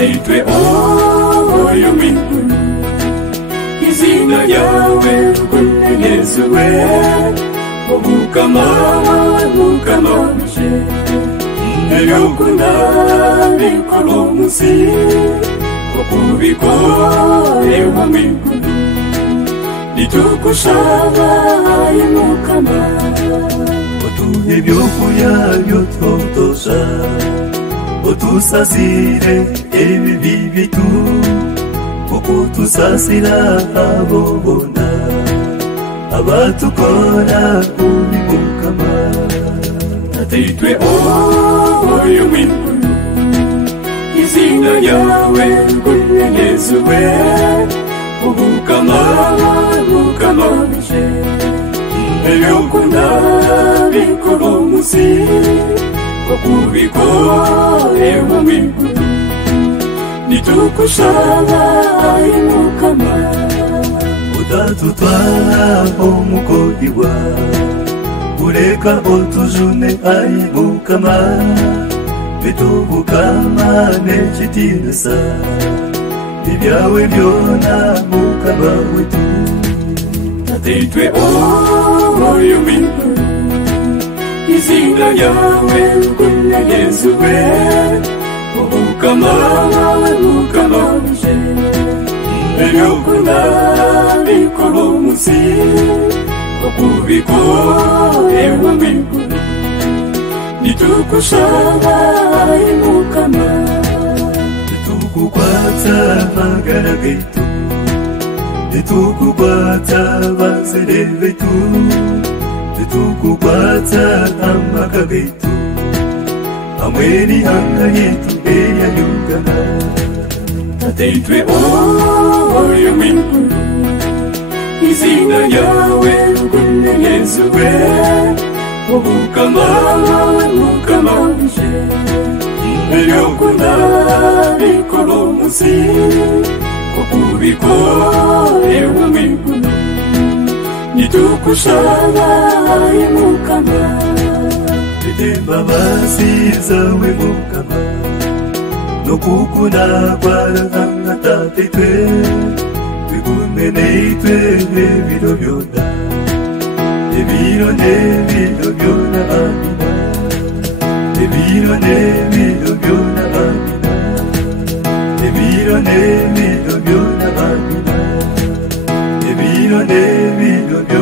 Taitwe oyo mwikulu izina yawe rukunde Yesuwe Omukama mukamaje Eyokunda bikolo musi Okubikole wa mwikulu Nitukushaba aye Mukama Otuhe byokulya byototosha Otusasire ebibi bitu Okutusasira abo bona Abatukora kuri Mukama Taitwe oyo mwikulu izina yawe rukunde Yesuwe Omukama mukamaje Eyokunda bikolo musi Okubikole wa mwikulu Nitukushaba aye Mukama Utatutwara omukodiwa Ureka otujune aye Mukama Bitubukama nechitinasa Ibyawe byona Mukama wetu Taitwe oyo mwikulu izina yawe rukunde Yesuwe Omukama mukamaje Eyokunda bikolo musi Okubikole wa mwikulu Nitukushaba aye Mukama Nitukukwata magara gaitu Nitukukwata bazere baitu Nitukukwata amaka gaitu Amweni hanga yetu eya yugana Taitwe oyo mwikulu izina yawe rukunde Yesuwe Omukama mukamaje Eyokunda bikolo musi Okubikole wa mwikulu Nitukushaba aye Mukama Tembabazi zawe Mukama Nokukuna kwaranga Taitwe Twigume neitwe ebiro byona Ebiro nebiro byona amina Ebiro nebiro byona amina Ebiro nebiro byona amina Ebiro nebiro byona